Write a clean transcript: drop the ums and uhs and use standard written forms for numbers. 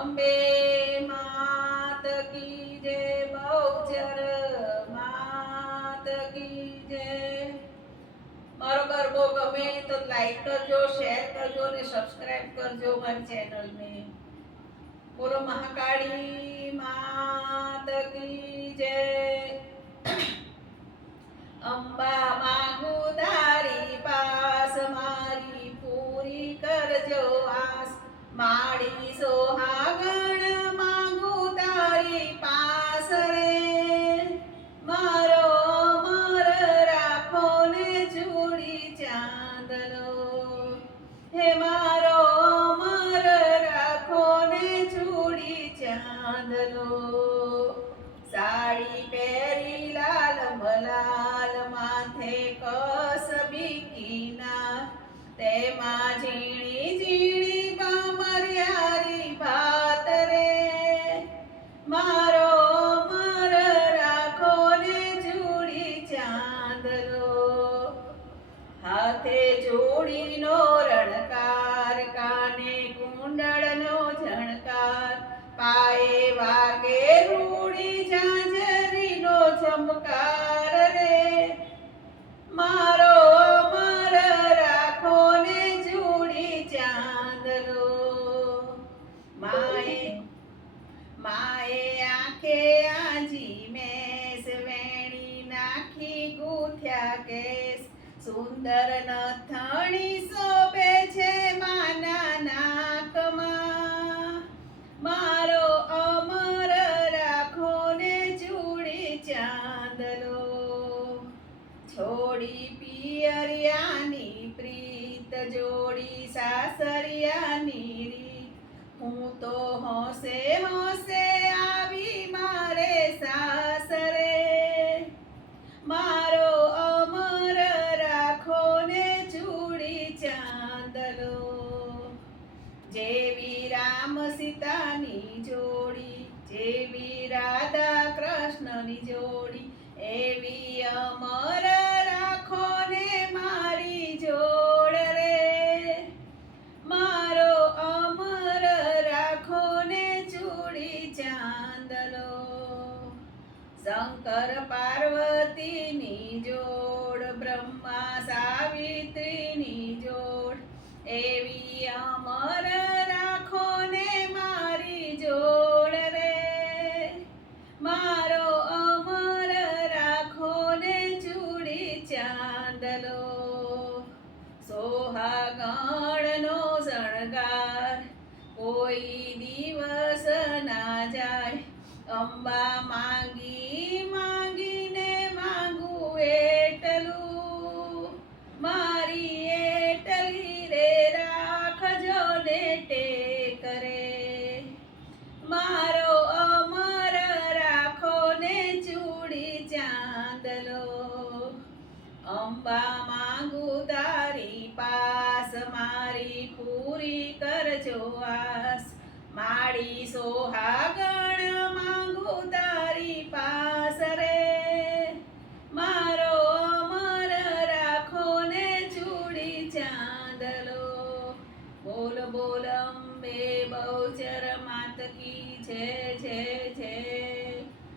અંબે માત કી જય, બહુચર માત કી જય. મારો ગરબો ગમે તો લાઈક કરજો, શેર કરજો અને સબસ્ક્રાઇબ કરજો મારી ચેનલને. બોલો મહાકાળી માત કી જય. અંબા માંગુ તારી પાસ, મારી પૂરી કરજો આસ. માડી સોહાગણ માંગુ તારી પાસ રે. મારો અમર રાખો ને ચૂડી ચાંદલો. હે મારો અમર રાખો ને ચૂડી ચાંદલો. સાડી પહેરી લાલ મલાલ, માથે કસબી કિના. તેમાં ઝીણી ઝીણી કમરિયારી ભાત રે. મારો અમર રાખો ને ચૂડી ચાંદલો. હાથે જોડીનો રણકાર, કાને કુંડળનો ઝણકાર. પાયે વાગે રૂડી ઝાંઝરીનો ચમકાર રે. મારો અમર રાખો ને ચૂડી ચાંદલો. માએ આંખે આજી મેસ, વેણી નાખી ગૂંથ્યા કેસ. સુંદર નથણી શોભે છે માના નાકમાં. મારો અમર રાખો ને ચૂડી ચાંદલો. છોડી પિયરિયાની પ્રીત, જોડી સાસરિયાની રીત. હું તો હોંશે હોંશે આવી મારે સાસરે. મારો અમર રાખો ને ચૂડી ચાંદલો. જેવી રામ સીતાની જોડી, જેવી રાધા કૃષ્ણની જોડી. એવી અમર રાખો ને મારી જોડ રે. મારો અમર રાખો ને ચૂડી ચાંદલો. શંકર પાર્વતીની જોડ, બ્રહ્મા સાવિત્રીની જોડ. એવી અમર રાખો ને મારી જોડ રે. મારો અમર રાખો ને ચૂડી ચાંદલો. સોહાગણનો શણગાર કોઈ દિવસ ના જાય. અંબા માંગી માંગીને માંગું એટલું. મારી એટલી રે રાખજો ને ટેક રે. મારો અમર રાખો ને ચૂડી ચાંદલો. અંબા માંગુ તારી પાસ, મારી પૂરી કરજો આસ. માડી સોહાગણ માંગુ તારી